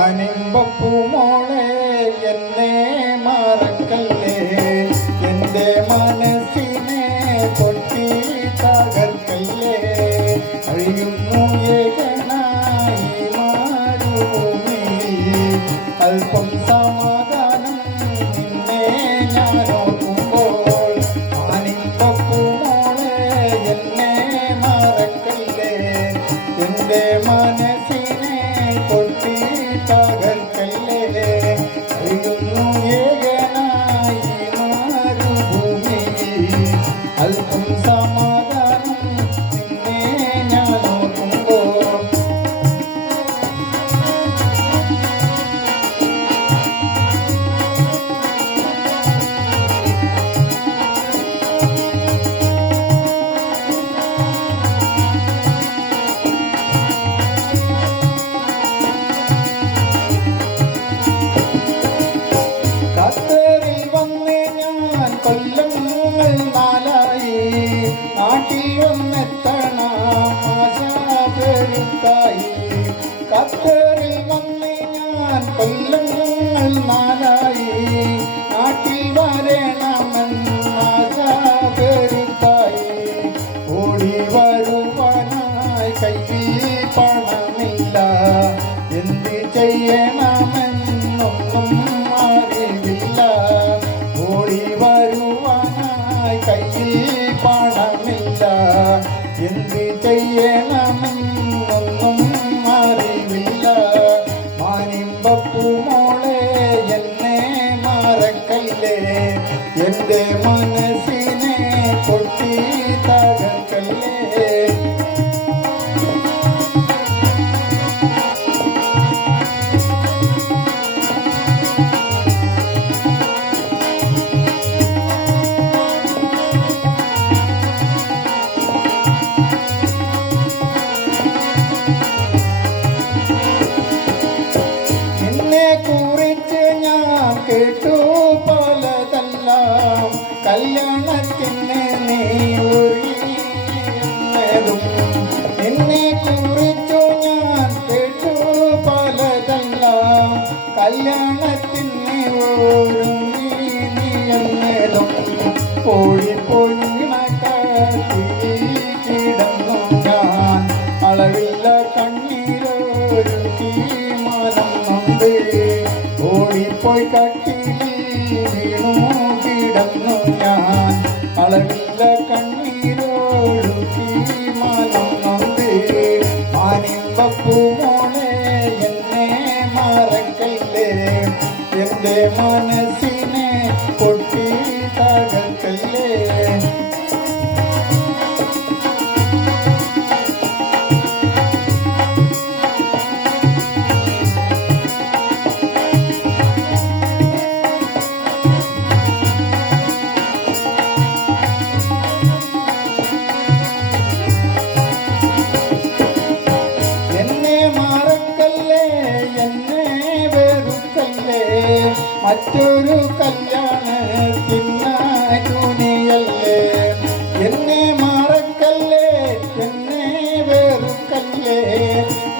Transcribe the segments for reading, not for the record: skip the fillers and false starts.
ആനിമ്പപ്പൂമോളെ എന്നെ മറക്കല്ലേ, എൻ്റെ മനസ്സിനെ പൊട്ടി തകർക്കല്ലേ. കഴിയുന്നു ഏകനായി മരുഭൂമിയിൽ അല്പം സമാധാനം നിന്നെ ഞാനോർക്കുമ്പോൾ. ആനിമ്പപ്പൂമോളെ എന്നെ മറക്കല്ലേ, എൻ്റെ മനസ്സിനെ പൊട്ടി തകർക്കല്ലേ. കഴിയുന്നു ഏകനായി മരുഭൂമിയിൽ അല്പം സമാധാനം നിന്നെ ഞാൻ ഓർക്കുമ്പോൾ. ഖത്തറിൽ വന്ന് ഞാൻ കൊല്ലങ്ങൾ നാലായി, നാട്ടിൽ വന്നെത്തണം ആശ പെരുത്തായി. ഖത്തറിൽ വന്ന് ഞാൻ കൊല്ലങ്ങൾ നാലായി, നാട്ടിൽ വരണമെന്ന് ആശ പെരുത്തായി. ഓടി വരുവാനായി കയ്യിൽ പണമില്ല, എന്ത് ചെയ്യണമെന്നൊന്നും അറിയില്ല. ഓടി വരുവാനായി കയ്യിൽ പണമില്ല, എന്ത് ചെയ്യണമെന്നൊന്നും അറിയില്ല. മാനിമ്പപ്പൂമോളെ എന്നെ മറക്കല്ലേ, എൻ്റെ മനസ്സിനെ പൊട്ടി തകർക്കല്ലേ. കുറിച്ച് ഞാൻ കേട്ടു പലതെല്ലാം, കല്യാണത്തിന് നീ ഒരുങ്ങിയതും. എന്നെ കുറിച്ചു ഞാൻ കേട്ടു പലതെല്ലാം, കല്യാണത്തിന് ഒരുങ്ങിയതും. ഓടിപ്പോയിണ കാട്ടിൽ കിടന്നു ഞാൻ, അളവില്ല കണ്ണീരൊരുക്കി മനം നൊന്ത്. ഓടിപ്പോയി കട്ടിലിൽ വീണു കിടന്നു ഞാൻ, അളവില്ല കണ്ണീരൊഴുക്കി മനം നൊന്ത്. ആനിമ്പപ്പൂമോളെ എന്നെ മറക്കല്ലേ, എൻ്റെ മനസ്സിനെ പൊട്ടി തകർക്കല്ലേ. മറ്റൊരു കല്യാണത്തിനായി തുനിയല്ലേ, എന്നെ മറക്കല്ലേ, എന്നെ വെറുക്കല്ലേ.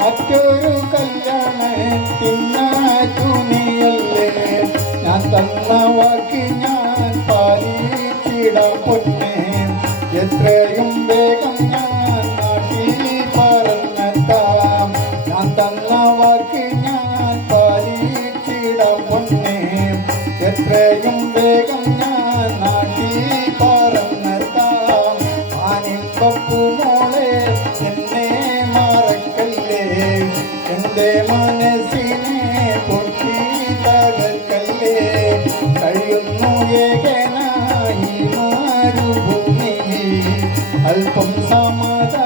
മറ്റൊരു കല്യാണത്തിനായി തുനിയല്ലേ, ഞാൻ തന്ന വാക്ക് ഞാൻ പാലിച്ചിടാം പൊന്നേ. എത്രയും വേഗം ഞാൻ നാട്ടിൽ പറഞ്ഞെത്താം, ഞാൻ തന്ന വാക്ക് ഞാൻ പാലിച്ചിടാം പൊന്നേ. എത്രയും വേഗം ഞാൻ നാട്ടിൽ പറഞ്ഞെത്താം. ആനിമ്പപ്പൂമോളെ എന്നെ മറക്കല്ലേ, എൻ്റെ മനസ്സിനെ പൊട്ടി തകർക്കല്ലേ. കഴിയുന്നു ഏകനായി മരുഭൂമിയിൽ അല്പം സമാധാനം